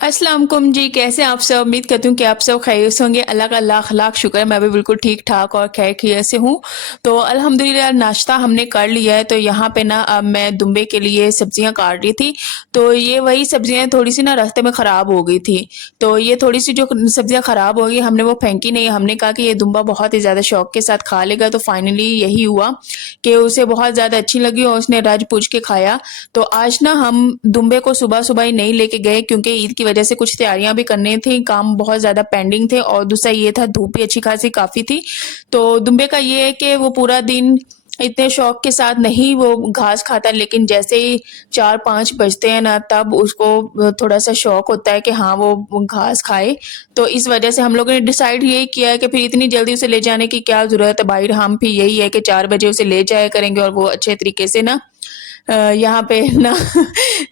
अस्सलाम वालेकुम जी, कैसे हैं आप सब? उम्मीद करती हूँ कि आप सब खैरियत से होंगे। अल्लाह का लाख लाख शुक्र है, मैं भी बिल्कुल ठीक-ठाक और खैर-खैरियत से हूँ। तो अल्हम्दुलिल्लाह नाश्ता हमने कर लिया है, तो यहाँ पे ना अब मैं दुम्बे के लिए सब्जियाँ काट रही थी। तो ये वही सब्जियाँ थोड़ी-सी ना रास्ते में ख़राब हो गई थी। तो ये थोड़ी-सी जो सब्जियाँ ख़राब हो गई, हमने वो फेंकी नहीं, हमने कहा कि ये दुम्बा बहुत ही ज़्यादा शौक के साथ खा लेगा, तो फाइनली यही हुआ कि उसे बहुत ज़्यादा अच्छी लगी और उसने रज-पुज के खाया। तो आज ना हम दुम्बे को सुबह-सुबह ही नहीं लेके गए क्योंकि ईद की वजह से कुछ तैयारियां भी करनी थी, काम बहुत ज़्यादा पेंडिंग थे और दूसरा ये था धूप भी अच्छी खासी काफ़ी थी। तो दुम्बे का ये है कि वो पूरा दिन इतने शौक के साथ नहीं वो घास खाता, लेकिन जैसे ही 4-5 बजते हैं ना तब उसको थोड़ा-सा शौक होता है कि हाँ, वो घास खाए। तो इस वजह से हम लोगों ने डिसाइड यही किया है कि फिर इतनी जल्दी उसे ले जाने की क्या ज़रूरत है भाई, हम भी यही है कि 4 बजे उसे ले जाया करेंगे और वो अच्छे तरीके से ना यहाँ पे ना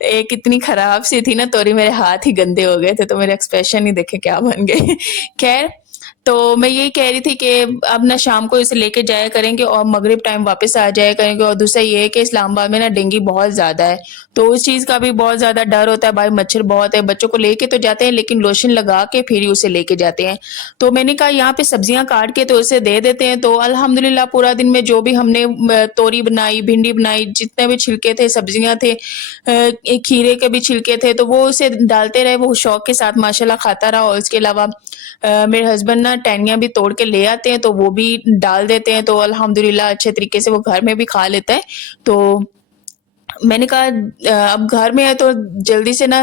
एक इतनी खराब सी थी ना तोरी, मेरे हाथ ही गंदे हो गए थे, तो मेरे एक्सप्रेशन ही देखे क्या बन गए। खैर, तो मैं यही कह रही थी कि अब ना शाम को इसे लेके जाया करेंगे और मगरिब टाइम वापस आ जाया करेंगे। और दूसरा ये है कि इस्लामाबाद में ना डेंगू बहुत ज़्यादा है, तो उस चीज़ का भी बहुत ज़्यादा डर होता है भाई, मच्छर बहुत है। बच्चों को लेके तो जाते हैं लेकिन लोशन लगा के फिर ही उसे लेके जाते हैं। तो मैंने कहा यहाँ पे सब्जियाँ काट के तो उसे दे देते हैं। तो अल्हम्दुलिल्लाह पूरा दिन में जो भी हमने तोरी बनाई, भिंडी बनाई, जितने भी छिलके थे, सब्जियाँ थे, एक खीरे के भी छिलके थे, तो वो उसे डालते रहे, वो शौक के साथ माशाल्लाह खाता रहा। और उसके अलावा मेरे हस्बैंड ना टहनियाँ भी तोड़ के ले आते हैं, तो वो भी डाल देते हैं, तो अल्हम्दुलिल्लाह अच्छे तरीके से वो घर में भी खा लेता है। तो मैंने कहा अब घर में है तो जल्दी से ना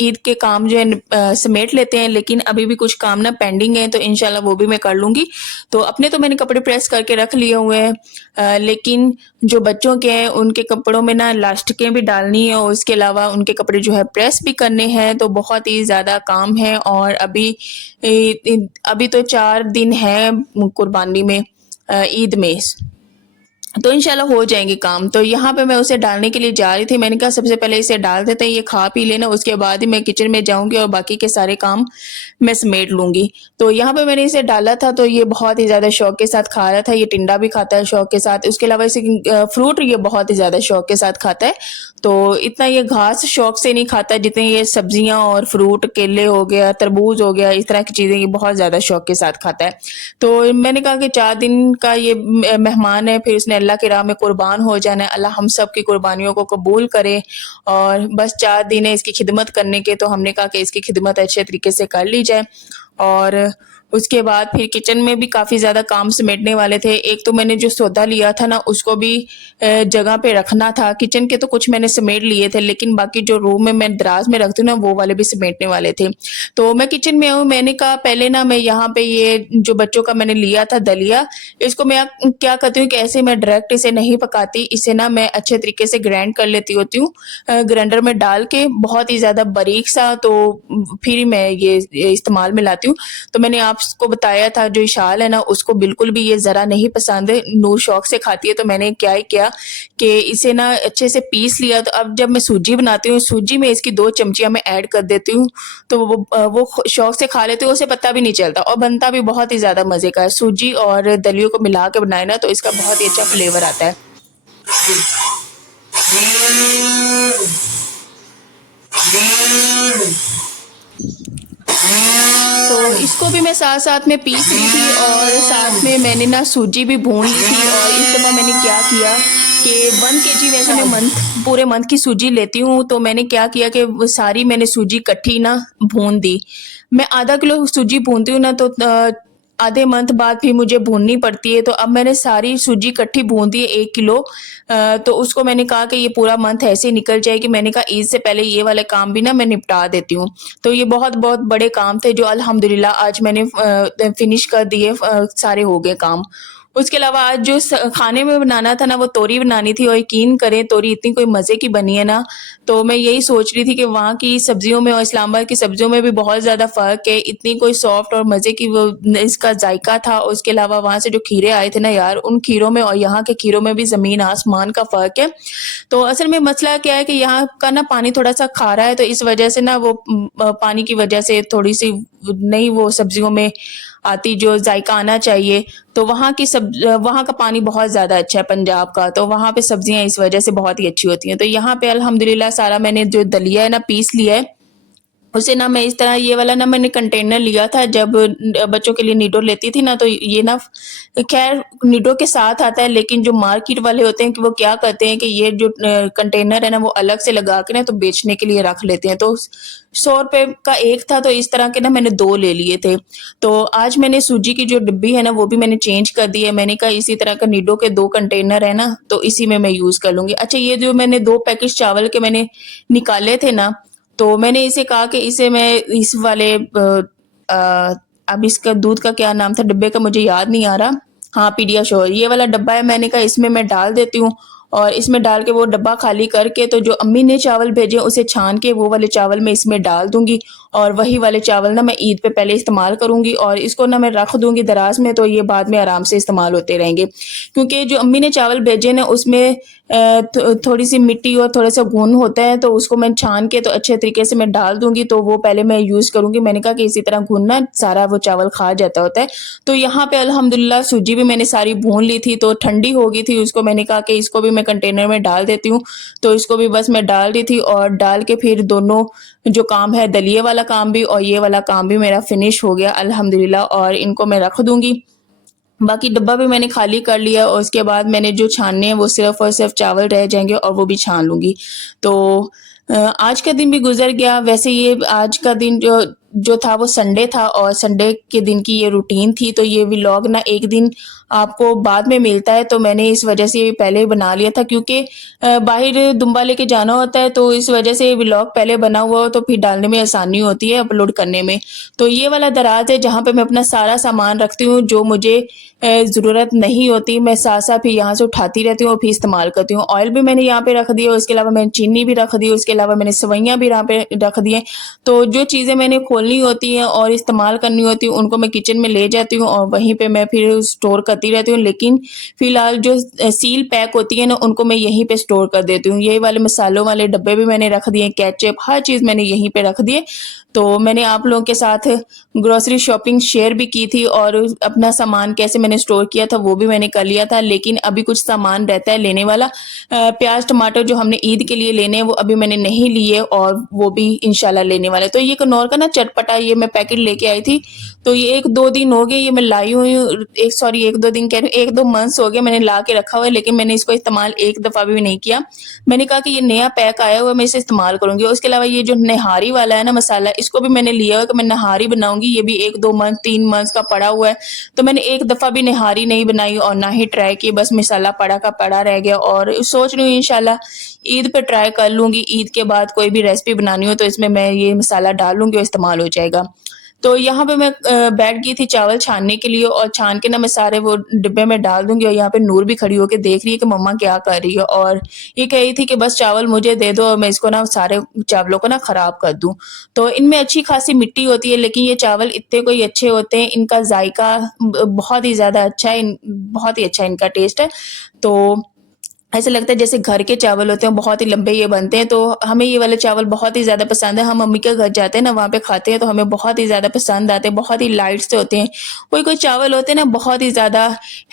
ईद के काम जो है समेट लेते हैं, लेकिन अभी भी कुछ काम ना पेंडिंग है, तो इंशाल्लाह वो भी मैं कर लूँगी। तो अपने तो मैंने कपड़े प्रेस करके रख लिए हुए हैं, लेकिन जो बच्चों के हैं उनके कपड़ों में ना इलास्टिकें भी डालनी है और उसके अलावा उनके कपड़े जो है प्रेस भी करने हैं, तो बहुत ही ज़्यादा काम है। और अभी तो 4 दिन है कुर्बानी में, ईद में। तो इंशाल्लाह हो जाएँगे काम। तो यहाँ पे मैं उसे डालने के लिए जा रही थी। मैंने कहा सबसे पहले इसे डाल देते हैं, ये खा पी लेना, उसके बाद ही मैं किचन में जाऊँगी और बाकी के सारे काम मैं समेट लूँगी। तो यहाँ पे मैंने इसे डाला था, तो ये बहुत ही ज़्यादा शौक के साथ खा रहा था। ये टिंडा भी खाता है शौक के साथ। उसके अलावा इसे फ्रूट ये बहुत ही ज़्यादा शौक के साथ खाता है। तो इतना ये घास शौक से नहीं खाता जितने ये सब्जियाँ और फ्रूट, केले हो गया, तरबूज हो गया, इस तरह की चीज़ें ये बहुत ज़्यादा शौक के साथ खाता है। तो मैंने कहा कि 4 दिन का ये मेहमान है, फिर उसने अल्लाह की राह में कुर्बान हो जाना है। अल्लाह हम सब की कुर्बानियों को कबूल करे। और बस 4 दिन है इसकी खिदमत करने के, तो हमने कहा कि इसकी खिदमत अच्छे तरीके से कर ली जाए। और उसके बाद फिर किचन में भी काफ़ी ज़्यादा काम समेटने वाले थे। एक तो मैंने जो सौदा लिया था ना उसको भी जगह पे रखना था। किचन के तो कुछ मैंने समेट लिए थे, लेकिन बाकी जो रूम में मैं दराज में रखती हूँ ना वो वाले भी समेटने वाले थे। तो मैं किचन में हूँ, मैंने कहा पहले ना मैं यहाँ पे ये जो बच्चों का मैंने लिया था दलिया, इसको मैं क्या करती हूँ कि ऐसे मैं डायरेक्ट इसे नहीं पकाती, इसे ना मैं अच्छे तरीके से ग्राइंड कर लेती होती हूँ, ग्राइंडर में डाल के बहुत ही ज़्यादा बारीक सा, तो फिर मैं ये इस्तेमाल में लाती हूँ। तो मैंने आपको बताया था जो इशाल है ना उसको बिल्कुल भी ये ज़रा नहीं पसंद है, नूर शौक से खाती है। तो मैंने क्या ही किया कि इसे ना अच्छे से पीस लिया। तो अब जब मैं सूजी बनाती हूँ, सूजी में इसकी 2 चमचियाँ मैं ऐड कर देती हूँ, तो वो शौक से खा लेते हैं, उसे पता भी नहीं चलता और बनता भी बहुत ही ज़्यादा मज़े का है। सूजी और दलियों को मिला के बनाए ना तो इसका बहुत ही अच्छा फ्लेवर आता है। तो इसको भी मैं साथ-साथ में पीस रही थी और साथ में मैंने ना सूजी भी भून ली थी। और इस दफ़ा मैंने क्या किया कि 1 केजी वैसे मैं पूरे मंथ की सूजी लेती हूँ, तो मैंने क्या किया कि वो सारी मैंने सूजी इकट्ठी ना भून दी। मैं आधा किलो सूजी भूनती हूँ ना तो आधे मंथ बाद फिर मुझे भूननी पड़ती है, तो अब मैंने सारी सूजी इकट्ठी भून दी है 1 किलो। तो उसको मैंने कहा कि ये पूरा मंथ ऐसे ही निकल जाएगी। मैंने कहा ईद से पहले ये वाले काम भी ना मैं निपटा देती हूँ। तो ये बहुत-बहुत बड़े काम थे जो अल्हम्दुलिल्लाह आज मैंने फिनिश कर दिए, सारे हो गए काम। उसके अलावा आज जो खाने में बनाना था ना वो तोरी बनानी थी और यकीन करें तोरी इतनी कोई मज़े की बनी है ना, तो मैं यही सोच रही थी कि वहाँ की सब्जियों में और इस्लामाबाद की सब्जियों में भी बहुत ज़्यादा फ़र्क है। इतनी कोई सॉफ्ट और मज़े की वो इसका जायका था। और उसके अलावा वहाँ से जो खीरे आए थे ना यार, उन खीरों में और यहाँ के खीरों में भी ज़मीन आसमान का फ़र्क है। तो असल में मसला क्या है कि यहाँ का ना पानी थोड़ा-सा खारा है, तो इस वजह से ना वो पानी की वजह से थोड़ी-सी नहीं वो सब्जियों में आती जो जायका आना चाहिए। तो वहाँ का पानी बहुत ज़्यादा अच्छा है पंजाब का, तो वहाँ पे सब्जियाँ इस वजह से बहुत ही अच्छी होती हैं। तो यहाँ पे अल्हम्दुलिल्लाह सारा मैंने जो दलिया है ना पीस लिया है। उसे ना मैं इस तरह ये वाला ना मैंने कंटेनर लिया था जब बच्चों के लिए निडो लेती थी ना, तो ये ना ख़ैर निडो के साथ आता है, लेकिन जो मार्केट वाले होते हैं कि वो क्या करते हैं कि ये जो कंटेनर है ना वो अलग से लगा के ना तो बेचने के लिए रख लेते हैं। तो ₹100 का एक था, तो इस तरह के ना मैंने 2 ले लिए थे। तो आज मैंने सूजी की जो डिब्बी है ना वो भी मैंने चेंज कर दी है। मैंने कहा इसी तरह का निडो के 2 कंटेनर है ना, तो इसी में मैं यूज़ कर लूँगी। अच्छा, ये जो मैंने 2 पैकेट चावल के मैंने निकाले थे ना, तो मैंने इसे कहा कि इसे मैं इस वाले अ, अब इसका दूध का क्या नाम था, डिब्बे का मुझे याद नहीं आ रहा। हाँ, पीडियाश्योर ये वाला डब्बा है, मैंने कहा इसमें मैं डाल देती हूँ और इसमें डाल के वो डब्बा खाली करके तो जो अम्मी ने चावल भेजे उसे छान के वो वाले चावल मैं इसमें डाल दूँगी और वही वाले चावल ना मैं ईद पे पहले इस्तेमाल करूँगी और इसको ना मैं रख दूँगी दराज़ में, तो ये बाद में आराम से इस्तेमाल होते रहेंगे। क्योंकि जो अम्मी ने चावल भेजे ना उसमें थोड़ी-सी मिट्टी और थोड़ा-सा घुन होता है, तो उसको मैं छान के तो अच्छे तरीके से मैं डाल दूँगी, तो वो पहले मैं यूज़ करूँगी। मैंने कहा कि इसी तरह घुन ना सारा वो चावल खा जाता होता है। तो यहाँ पे अल्हम्दुलिल्लाह सूजी भी मैंने सारी भून ली थी, तो ठंडी हो गई थी, उसको मैंने कहा कि इसको भी मैं कंटेनर में डाल देती हूँ। तो इसको भी बस मैं डाल दी थी और डाल के फिर दोनों जो काम है दलिये वाला काम भी और ये वाला काम भी मेरा फिनिश हो गया अल्हम्दुलिल्लाह, और इनको मैं रख दूँगी। बाकी डब्बा भी मैंने खाली कर लिया और उसके बाद मैंने जो छानने हैं वो सिर्फ़ और सिर्फ़ चावल रह जाएँगे और वो भी छान लूँगी। तो आज का दिन भी गुज़र गया। वैसे ये आज का दिन जो जो था वो संडे था और संडे के दिन की ये रूटीन थी, तो ये व्लॉग ना 1 दिन आपको बाद में मिलता है, तो मैंने इस वज़ह से ये पहले ही बना लिया था क्योंकि बाहर दुम्बा लेके जाना होता है, तो इस वज़ह से ये व्लॉग पहले बना हुआ हो तो फिर डालने में आसानी होती है अपलोड करने में। तो ये वाला दराज़ है जहाँ पे मैं अपना सारा सामान रखती हूँ जो मुझे ज़रूरत नहीं होती, मैं साथ-साथ फिर यहाँ से उठाती रहती हूँ और फिर इस्तेमाल करती हूँ। ऑयल भी मैंने यहाँ पे रख दिया, उसके अलावा मैंने चीनी भी रख दी, उसके अलावा मैंने सेवइयाँ भी यहाँ पे रख दी हैं। तो जो चीज़ें मैंने खोलनी होती हैं और इस्तेमाल करनी होती हैं, उनको मैं किचन में ले जाती हूँ और वहीं पे मैं फिर स्टोर करती रहती हूँ। लेकिन फ़िलहाल जो सील पैक होती है ना, उनको मैं यहीं पे स्टोर कर देती हूँ। यही वाले मसालों वाले डब्बे भी मैंने रख दिए, केचअप, हर चीज़ मैंने यहीं पे रख दिए। तो मैंने आप लोगों के साथ ग्रोसरी शॉपिंग शेयर भी की थी और अपना सामान कैसे मैंने स्टोर किया था वो भी मैंने कर लिया था, लेकिन अभी कुछ सामान रहता है लेने वाला। प्याज टमाटर जो हमने ईद के लिए लेने हैं वो अभी मैंने नहीं लिए और वो भी इंशाल्लाह लेने वाले हैं। तो ये कनौर का ना चटपटा ये मैं पैकेट लेके आई थी, तो ये 1-2 दिन हो गए ये मैं लाई हुई हूँ, 1-2 दिन कह रही हूँ, 1-2 मंथ्स हो गए मैंने ला के रखा हुआ है, लेकिन मैंने इसको इस्तेमाल एक दफ़ा भी नहीं किया। मैंने कहा कि ये नया पैक आया हुआ है, मैं इसे इस्तेमाल करूँगी। और उसके अलावा ये जो निहारी वाला है ना मसाला, इसको भी मैंने लिया हुआ है कि मैं निहारी बनाऊँगी, ये भी 1-2 मंथ 3 मंथ्स का पड़ा हुआ है। तो मैंने एक दफ़ा भी निहारी नहीं बनाई और ना ही ट्राई की, बस मसाला पड़ा का पड़ा रह गया और सोच रही हूँ इंशाल्लाह ईद पे ट्राई कर लूँगी। ईद के बाद कोई भी रेसिपी बनानी हो तो इसमें मैं ये मसाला डाल लूँगी और इस्तेमाल हो जाएगा। तो यहाँ पे मैं बैठ गई थी चावल छानने के लिए और छान के ना मैं सारे वो डिब्बे में डाल दूँगी और यहाँ पे नूर भी खड़ी होके देख रही है कि मम्मा क्या कर रही है और ये कह रही थी कि बस चावल मुझे दे दो और मैं इसको ना सारे चावलों को ना ख़राब कर दूँ। तो इनमें अच्छी खासी मिट्टी होती है, लेकिन ये चावल इतने कोई अच्छे होते हैं, इनका ज़ायक़ा बहुत ही ज़्यादा अच्छा है, बहुत ही अच्छा इनका टेस्ट है। तो ऐसा लगता है जैसे घर के चावल होते हैं, बहुत ही लंबे ये बनते हैं, तो हमें ये वाले चावल बहुत ही ज़्यादा पसंद है। हम मम्मी के घर जाते हैं ना, वहाँ पे खाते हैं, तो हमें बहुत ही ज़्यादा पसंद आते हैं, बहुत ही लाइट से होते हैं। कोई-कोई चावल होते हैं ना, बहुत ही ज़्यादा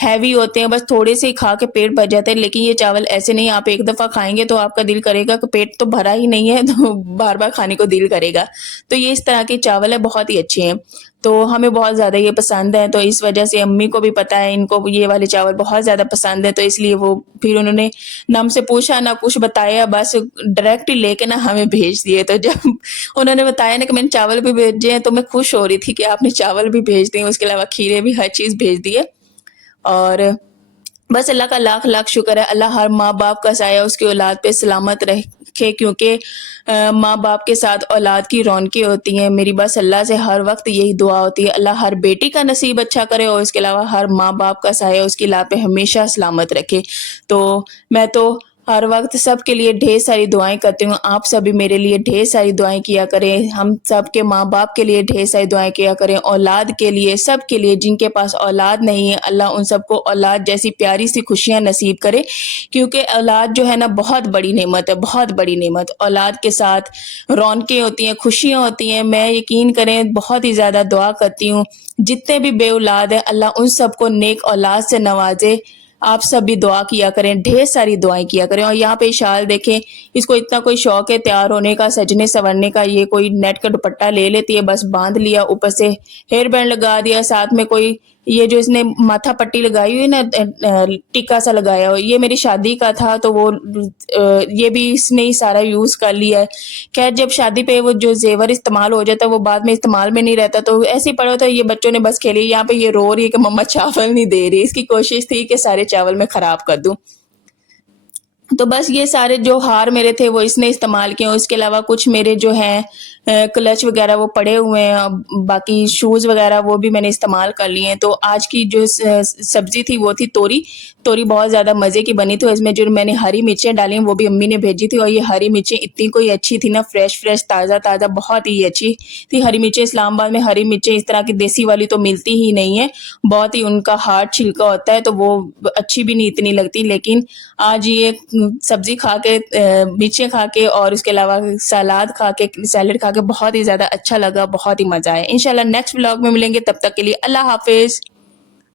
हैवी होते हैं, बस थोड़े से ही खा के पेट भर जाता है, लेकिन ये चावल ऐसे नहीं, आप एक दफ़ा खाएँगे तो आपका दिल करेगा कि पेट तो भरा ही नहीं है, तो बार-बार खाने को दिल करेगा। तो ये इस तरह के चावल है, बहुत ही अच्छे हैं। तो हमें बहुत ज़्यादा ये पसंद है, तो इस वजह से अम्मी को भी पता है, इनको ये वाले चावल बहुत ज़्यादा पसंद है, तो इसलिए वो फिर उन्होंने ना हमसे पूछा, ना कुछ बताया, बस डायरेक्ट ही लेके ना हमें भेज दिए। तो जब उन्होंने बताया ना कि मैंने चावल भी भेजे हैं, तो मैं खुश हो रही थी कि आपने चावल भी भेज दिए, उसके अलावा खीरे भी, हर चीज़ भेज दिए। और बस अल्लाह का लाख-लाख शुक्र है, अल्लाह हर माँ-बाप का साया उसकी औलाद पे सलामत रखे, क्योंकि माँ-बाप के साथ औलाद की रौनकें होती हैं। मेरी बस अल्लाह से हर वक़्त यही दुआ होती है, अल्लाह हर बेटी का नसीब अच्छा करे और इसके अलावा हर माँ-बाप का साया उसकी औलाद पे हमेशा सलामत रखे। तो मैं तो हर वक़्त सबके लिए ढेर सारी दुआएँ करती हूँ, आप सभी मेरे लिए ढेर सारी दुआएँ किया करें, हम सबके माँ-बाप के लिए ढेर सारी दुआएँ किया करें, औलाद के लिए, सबके लिए, जिनके पास औलाद नहीं है, अल्लाह उन सबको औलाद जैसी प्यारी-सी खुशियाँ नसीब करे, क्योंकि औलाद जो है ना बहुत बड़ी नेमत है, बहुत बड़ी नेमत। औलाद के साथ रौनकें होती हैं, खुशियाँ होती हैं, मैं यकीन करें बहुत ही ज़्यादा दुआ करती हूँ, जितने भी बेऔलाद हैं, अल्लाह उन सबको नेक औलाद से नवाज़े, आप सब भी दुआ किया करें, ढेर सारी दुआएं किया करें। और यहाँ पे शाल देखें, इसको इतना कोई शौक है तैयार होने का, सजने संवरने का, ये कोई नेट का दुपट्टा ले लेती है, बस बांध लिया, ऊपर से हेयर बैंड लगा दिया, साथ में कोई ये जो इसने माथा पट्टी लगाई हुई है ना, टीका सा लगाया हो, ये मेरी शादी का था तो वो ये भी इसने ही सारा यूज कर लिया है। खैर जब शादी पे वो जो जेवर इस्तेमाल हो जाता है वो बाद में इस्तेमाल में नहीं रहता, तो ऐसे ही पड़ा होता है, ये बच्चों ने बस खेली। यहाँ पे ये रो रही है कि मम्मा चावल नहीं दे रही, इसकी कोशिश थी कि सारे चावल मैं खराब कर दूं। तो बस ये सारे जो हार मेरे थे वो इसने इस्तेमाल किए। उसके अलावा कुछ मेरे जो हैं क्लच वगैरह वो पड़े हुए हैं, बाकी शूज़ वगैरह वो भी मैंने इस्तेमाल कर लिए हैं। तो आज की जो सब्ज़ी थी वो थी तोरी। तोरी बहुत ज़्यादा मज़े की बनी थी। इसमें जो मैंने हरी मिर्चें डाली हैं वो भी अम्मी ने भेजी थी, और ये हरी मिर्चें इतनी कोई अच्छी थी ना, फ्रेश फ्रेश ताज़ा ताज़ा, बहुत ही अच्छी थी हरी मिर्चें। इस्लामाबाद में हरी मिर्चें इस तरह की देसी वाली तो मिलती ही नहीं है, बहुत ही उनका हार्ड छिलका होता है, तो वो अच्छी भी नहीं इतनी लगती। लेकिन आज ये सब्जी खा के, मिर्चें खा के और उसके अलावा सलाद खा के, सैलेड खा के बहुत ही ज़्यादा अच्छा लगा, बहुत ही मज़ा आया। इंशाल्लाह नेक्स्ट व्लॉग में मिलेंगे, तब तक के लिए अल्लाह हाफ़िज़।